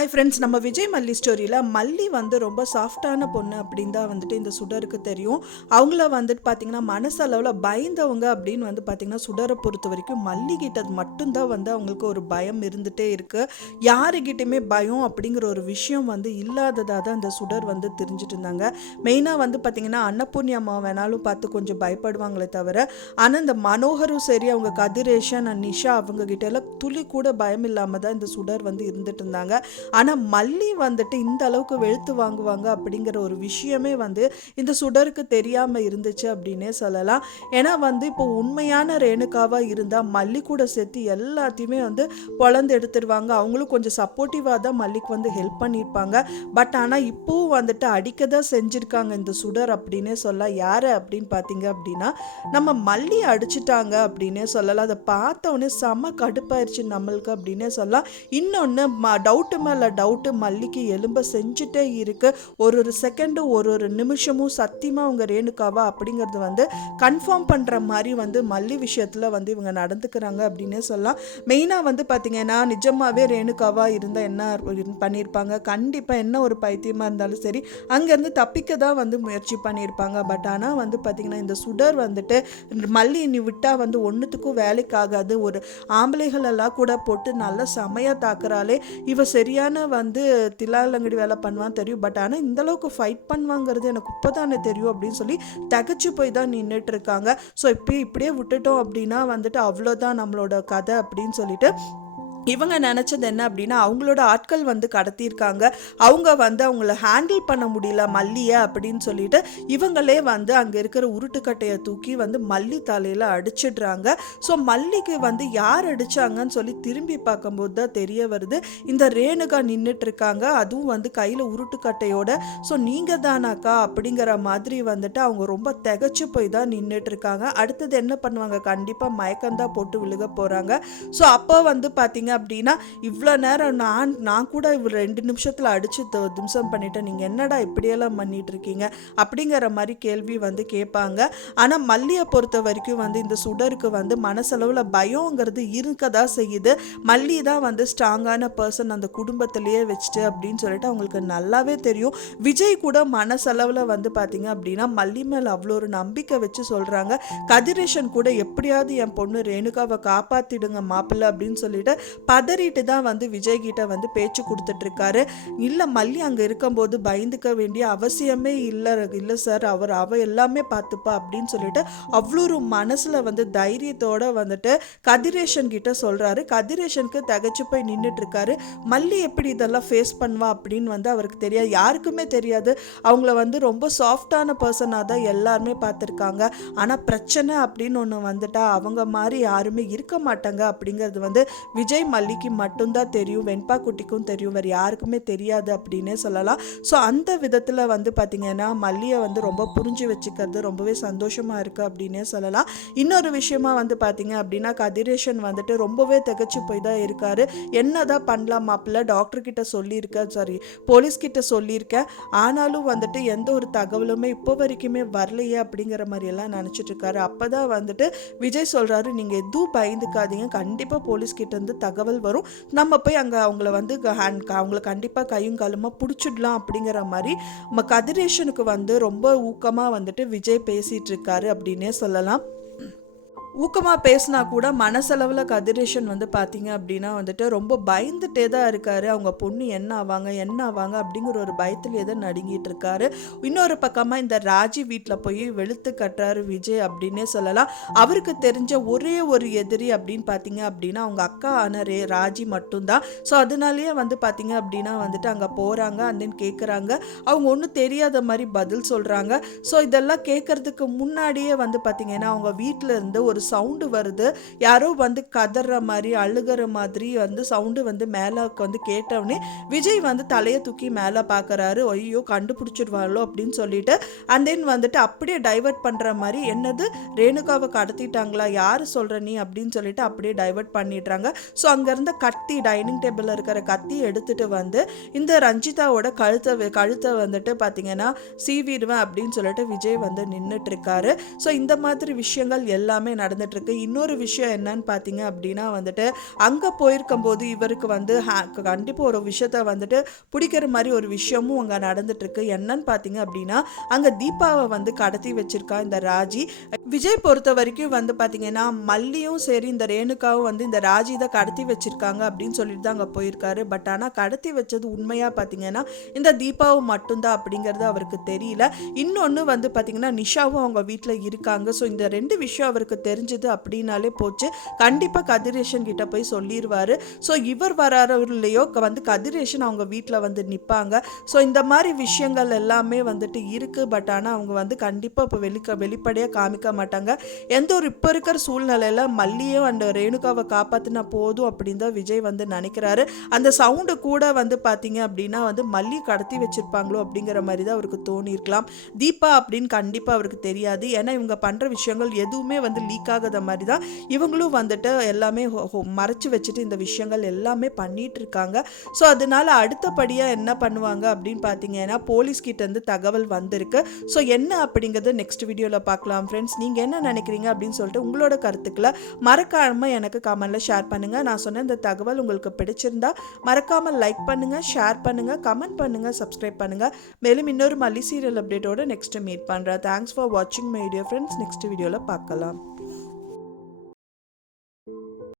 Hi friends, நம்ம விஜய் மல்லி ஸ்டோரியில் மல்லி வந்து ரொம்ப சாஃப்டான பொண்ணு அப்படின்னு தான் வந்துட்டு இந்த சுடருக்கு தெரியும். அவங்கள வந்துட்டு பார்த்திங்கன்னா மனசளவில் பயந்தவங்க அப்படின்னு வந்து பார்த்திங்கன்னா சுடரை பொறுத்த வரைக்கும் மல்லிகிட்ட மட்டும்தான் வந்து அவங்களுக்கு ஒரு பயம் இருந்துகிட்டே இருக்குது. யாருக்கிட்டையுமே பயம் அப்படிங்கிற ஒரு விஷயம் வந்து இல்லாததாக தான் இந்த சுடர் வந்து தெரிஞ்சுட்டு இருந்தாங்க. மெயினாக வந்து பார்த்திங்கன்னா அன்னபூர்ணி அம்மா வேணாலும் பார்த்து கொஞ்சம் பயப்படுவாங்களே தவிர, ஆனால் இந்த மனோகரும் சரி, அவங்க கதிரேஷன் அண்ட் நிஷா அவங்க கிட்ட எல்லாம் துளி கூட பயம் இல்லாமல் தான் இந்த சுடர் வந்து இருந்துட்டு இருந்தாங்க. ஆனால் மல்லி வந்துட்டு இந்த அளவுக்கு வெளுத்து வாங்குவாங்க அப்படிங்கிற ஒரு விஷயமே வந்து இந்த சுடருக்கு தெரியாமல் இருந்துச்சு அப்படின்னே சொல்லலாம். ஏன்னா வந்து இப்போ உண்மையான ரேணுகாவாக இருந்தால் மல்லி கூட சேர்த்து எல்லாத்தையுமே வந்து பொழந்து எடுத்துருவாங்க. அவங்களும் கொஞ்சம் சப்போர்ட்டிவாக தான் மல்லிக்கு வந்து ஹெல்ப் பண்ணியிருப்பாங்க. பட் ஆனால் இப்போவும் வந்துட்டு அடிக்க தான் செஞ்சுருக்காங்க இந்த சுடர் அப்படின்னே சொல்லலாம். யாரை அப்படின்னு பார்த்தீங்க அப்படின்னா நம்ம மல்லி அடிச்சிட்டாங்க அப்படின்னே சொல்லலாம். அதை பார்த்தோன்னே செம்ம கடுப்பாயிருச்சு நம்மளுக்கு அப்படின்னே சொல்லலாம். இன்னொன்று டவுட்டு மேலே டவுட்டு மல்லிக்கு எலும்ப செஞ்சுட்டே இருக்கு. ஒரு செகண்டு ஒரு நிமிஷமும் சத்தியமாக அவங்க ரேணுகாவா அப்படிங்கிறது வந்து கன்ஃபார்ம் பண்ணுற மாதிரி வந்து மல்லி விஷயத்தில் வந்து இவங்க நடந்துக்கிறாங்க அப்படின்னே சொல்லலாம். மெயினாக வந்து பார்த்திங்கன்னா நிஜமாகவே ரேணுகாவா இருந்தால் என்ன பண்ணியிருப்பாங்க, கண்டிப்பாக என்ன ஒரு பைத்தியமாக இருந்தாலும் சரி அங்கேருந்து தப்பிக்க தான் வந்து முயற்சி பண்ணியிருப்பாங்க. பட் ஆனால் வந்து பார்த்திங்கன்னா இந்த சுடர் வந்துட்டு மல்லி நீ விட்டால் வந்து ஒன்றுத்துக்கும் வேலைக்கு ஆகாது, ஒரு ஆம்பளைகளெல்லாம் கூட போட்டு நல்லா செமையாக தாக்குறாளே, இவ சரியான வந்து தில்லாலங்கடி வேலை பண்ணுவான்னு தெரியும். பட் ஆனால் இந்தளவுக்கு ஃபைட் பண்ணுவாங்கிறது எனக்கு இப்போ தானே தெரியும் அப்படின்னு சொல்லி தகச்சு போய் தான் நின்றுட்டு இருக்காங்க. ஸோ இப்படியே விட்டுட்டோம் அப்படின்னா வந்துட்டு அவ்வளோதான் நம்மளோட கதை அப்படின்னு சொல்லிட்டு இவங்க நினச்சது என்ன அப்படின்னா அவங்களோட ஆட்கள் வந்து கடத்தியிருக்காங்க. அவங்க வந்து அவங்கள ஹேண்டில் பண்ண முடியல மல்லியை அப்படின்னு சொல்லிட்டு இவங்களே வந்து அங்கே இருக்கிற உருட்டுக்கட்டையை தூக்கி வந்து மல்லி தலையில் அடிச்சிடுறாங்க. ஸோ மல்லிக்கு வந்து யார் அடித்தாங்கன்னு சொல்லி திரும்பி பார்க்கும்போது தான் தெரிய வருது, இந்த ரேணுகா நின்றுட்டு இருக்காங்க, அதுவும் வந்து கையில் உருட்டுக்கட்டையோட. ஸோ நீங்கள் தானாக்கா அப்படிங்கிற மாதிரி வந்துட்டு அவங்க ரொம்ப திகச்சு போய் தான் நின்றுட்டு இருக்காங்க. அடுத்தது என்ன பண்ணுவாங்க, கண்டிப்பாக மயக்கம்தான் போட்டு விழுக போகிறாங்க. ஸோ அப்போ வந்து பார்த்தீங்க அப்படின்னா இவ்வளோ நேரம் நான் கூட இவர் 2 நிமிஷத்தில் அடித்து திம்சம் பண்ணிட்டேன், நீங்கள் என்னடா இப்படியெல்லாம் பண்ணிட்டு இருக்கீங்க அப்படிங்கிற மாதிரி கேள்வி வந்து கேட்பாங்க. ஆனால் மல்லியை பொறுத்த வரைக்கும் வந்து இந்த சுடருக்கு வந்து மனசளவில் பயங்கிறது இருக்க தான் செய்யுது. மல்லி தான் வந்து ஸ்ட்ராங்கான பர்சன் அந்த குடும்பத்திலேயே வச்சுட்டு அப்படின்னு சொல்லிட்டு அவங்களுக்கு நல்லாவே தெரியும். விஜய் கூட மனசளவில் வந்து பார்த்தீங்க அப்படின்னா மல்லி மேலே அவ்வளோ ஒரு நம்பிக்கை வச்சு சொல்கிறாங்க. கதிரேஷன் கூட எப்படியாவது என் பொண்ணு ரேணுகாவை காப்பாற்றிடுங்க மாப்பிள்ளை அப்படின்னு சொல்லிட்டு பதறிட்டு தான் வந்து விஜய் கிட்ட வந்து பேச்சு கொடுத்துட்ருக்காரு. இல்லை மல்லி அங்கே இருக்கும்போது பயந்துக்க வேண்டிய அவசியமே இல்லை சார், அவ எல்லாமே பார்த்துப்பா அப்படின்னு சொல்லிட்டு அவ்வளோ ஒரு மனசில் வந்து தைரியத்தோடு வந்துட்டு கதிரேஷன் கிட்ட சொல்கிறாரு. கதிரேஷனுக்கு தகச்சு போய் நின்றுட்டு இருக்காரு. மல்லி எப்படி இதெல்லாம் ஃபேஸ் பண்ணுவா அப்படின்னு வந்து அவருக்கு தெரியாது, யாருக்குமே தெரியாது. அவங்கள வந்து ரொம்ப சாஃப்டான பர்சனாக தான் எல்லாருமே பார்த்துருக்காங்க. ஆனால் பிரச்சனை அப்படின்னு ஒன்று வந்துட்டா அவங்க மாதிரி யாருமே இருக்க மாட்டாங்க அப்படிங்கிறது வந்து விஜய் மல்லிக்கு மட்டும்தான் தெரியும், வெண்பா குட்டிக்கும் தெரியும், வேறு யாருக்குமே தெரியாது அப்படின்னே சொல்லலாம். ஸோ அந்த விதத்தில் வந்து பார்த்திங்கன்னா மல்லியை வந்து ரொம்ப புரிஞ்சு வச்சுக்கிறது ரொம்பவே சந்தோஷமாக இருக்குது அப்படின்னே சொல்லலாம். இன்னொரு விஷயமா வந்து பார்த்திங்க அப்படின்னா கதிரேஷன் வந்துட்டு ரொம்பவே திகச்சு போய் தான் இருக்காரு. என்ன தான் பண்ணலாம் மாப்பிள்ள, டாக்டர்கிட்ட சொல்லியிருக்கேன், சாரி போலீஸ்கிட்ட சொல்லியிருக்கேன், ஆனாலும் வந்துட்டு எந்த ஒரு தகவலுமே இப்போ வரைக்குமே வரலையே அப்படிங்கிற மாதிரியெல்லாம் நினச்சிட்டு இருக்காரு. அப்போ தான் வந்துட்டு விஜய் சொல்கிறாரு, நீங்கள் எதுவும் பயந்துக்காதீங்க, கண்டிப்பாக போலீஸ்கிட்ட இருந்து தகவல் வரும், நம்ம போய் அங்கே அவங்கள வந்து அவங்கள கண்டிப்பாக கையும் காலுமாக பிடிச்சிடலாம் அப்படிங்கிற மாதிரி கதிரேஷனுக்கு வந்து ரொம்ப ஊக்கமாக வந்துட்டு விஜய் பேசிகிட்டு இருக்காரு அப்படின்னே சொல்லலாம். ஊக்கமாக பேசினா கூட மனசளவில் கதிரேஷன் வந்து பார்த்தீங்க அப்படின்னா வந்துட்டு ரொம்ப பயந்துட்டே தான் இருக்காரு. அவங்க பொண்ணு என்ன ஆவாங்க அப்படிங்கிற ஒரு பயத்திலே தான் நடுங்கிட்டு இருக்காரு. இன்னொரு பக்கமாக இந்த ராஜி வீட்டில் போய் வெளுத்து கட்டுறாரு விஜய் அப்படின்னே சொல்லலாம். அவருக்கு தெரிஞ்ச ஒரே ஒரு எதிரி அப்படின்னு பார்த்தீங்க அப்படின்னா அவங்க அக்கா ஆன ராஜி மட்டும்தான். ஸோ அதனாலேயே வந்து பார்த்தீங்க அப்படின்னா வந்துட்டு அங்கே போகிறாங்க, அண்ட் தென் கேட்குறாங்க, அவங்க ஒன்றும் தெரியாத மாதிரி பதில் சொல்கிறாங்க. ஸோ இதெல்லாம் கேட்கறதுக்கு முன்னாடியே வந்து பார்த்தீங்கன்னா அவங்க வீட்டில் இருந்து ஒரு சவுண்டு வருது, யாரோ வந்து கதற மாதிரி அழுகிற மாதிரி வந்து சவுண்டு வந்து மேலே வந்து கேட்டவொடனே விஜய் வந்து தலையை தூக்கி மேலே பார்க்குறாரு. ஐயோ கண்டுபிடிச்சிடுவாளோ அப்படின்னு சொல்லிட்டு அண்ட் தென் வந்துட்டு அப்படியே டைவர்ட் பண்ணுற மாதிரி, என்னது ரேணுகாவை கடத்திட்டாங்களா, யார் சொல்கிற நீ அப்படின்னு சொல்லிட்டு அப்படியே டைவர்ட் பண்ணிடுறாங்க. ஸோ அங்கேருந்த கத்தி, டைனிங் டேபிளில் இருக்கிற கத்தி எடுத்துகிட்டு வந்து இந்த ரஞ்சிதாவோட கழுத்தை வந்துட்டு பார்த்தீங்கன்னா சீவிடுவேன் அப்படின்னு சொல்லிட்டு விஜய் வந்து நின்றுட்டு இருக்காரு. ஸோ இந்த மாதிரி விஷயங்கள் எல்லாமே நடந்துட்டுருக்கு. இன்னொரு விஷயம் என்னன்னு பார்த்தீங்க அப்படின்னா வந்துட்டு அங்கே போயிருக்கும்போது இவருக்கு வந்து கண்டிப்பாக ஒரு விஷயத்த வந்துட்டு பிடிக்கிற மாதிரி ஒரு விஷயமும் அங்கே நடந்துட்டுருக்கு. என்னன்னு பார்த்தீங்க அப்படின்னா அங்கே தீபாவை வந்து கடத்தி வச்சிருக்கா இந்த ராஜி. விஜய் பொறுத்த வரைக்கும் வந்து பார்த்தீங்கன்னா மல்லியும் சரி இந்த ரேணுகாவும் வந்து இந்த ராஜி தான் கடத்தி வச்சிருக்காங்க அப்படின்னு சொல்லிட்டு தான் அங்கே போயிருக்காரு. பட் ஆனால் கடத்தி வச்சது உண்மையாக பார்த்தீங்கன்னா இந்த தீபாவும் மட்டும்தான் அப்படிங்கிறது அவருக்கு தெரியல. இன்னொன்று வந்து பார்த்தீங்கன்னா நிஷாவும் அவங்க வீட்டில் இருக்காங்க. ஸோ இந்த ரெண்டு விஷயம் அவருக்கு தெரிஞ்சது அப்படின்னாலே போச்சு, கண்டிப்பாக கதிரேஷன் கிட்ட போய் சொல்லிடுவார். ஸோ இவர் வராரோ இல்லையோ வந்து கதிரேஷன் அவங்க வீட்டில் வந்து நிற்பாங்க. ஸோ இந்த மாதிரி விஷயங்கள் எல்லாமே வந்துட்டு இருக்குது. பட் ஆனால் அவங்க வந்து கண்டிப்பாக இப்போ வெளிப்படையாக காமிக்க மாட்டாங்க. எந்த ஒரு இப்போ இருக்கிற சூழ்நிலையில் மல்லியும் அந்த ரேணுகாவை காப்பாற்றினா போதும் அப்படின்னு தான் விஜய் வந்து நினைக்கிறாரு. அந்த சவுண்டு கூட வந்து பார்த்தீங்க அப்படின்னா வந்து மல்லி கடத்தி வச்சிருப்பாங்களோ அப்படிங்கிற மாதிரி தான் அவருக்கு தோணியிருக்கலாம். தீபா அப்படின்னு கண்டிப்பாக அவருக்கு தெரியாது. ஏன்னா இவங்க பண்ணுற விஷயங்கள் எதுவுமே வந்து லீக் ஆகாத மாதிரி தான் இவங்களும் வந்துட்டு எல்லாமே மறைச்சு வச்சுட்டு இந்த விஷயங்கள் எல்லாமே பண்ணிட்டு இருக்காங்க. ஸோ அதனால அடுத்தபடியாக என்ன பண்ணுவாங்க அப்படின்னு பார்த்தீங்கன்னா போலீஸ்கிட்ட இருந்து தகவல் வந்திருக்கு. ஸோ என்ன அப்படிங்கிறது நெக்ஸ்ட் வீடியோவில் பார்க்கலாம். ஃப்ரெண்ட்ஸ், நீங்கள் என்ன நினைக்கிறீங்க அப்படின்னு சொல்லிட்டு உங்களோட கருத்துக்களை மறக்காமல் எனக்கு கமெண்ட்டில் ஷேர் பண்ணுங்கள். நான் சொன்ன இந்த தகவல் உங்களுக்கு பிடிச்சிருந்தா மறக்காமல் லைக் பண்ணுங்கள், ஷேர் பண்ணுங்கள், கமெண்ட் பண்ணுங்கள், சப்ஸ்கிரைப் பண்ணுங்கள். மேலும் இன்னொரு மல்லி சீரியல் அப்டேட்டோட நெக்ஸ்ட் மீட் பண்ணுறேன். தேங்க்ஸ் ஃபார் வாட்சிங் மை வீடியோ ஃப்ரெண்ட்ஸ். நெக்ஸ்ட் வீடியோவில் பார்க்கலாம்.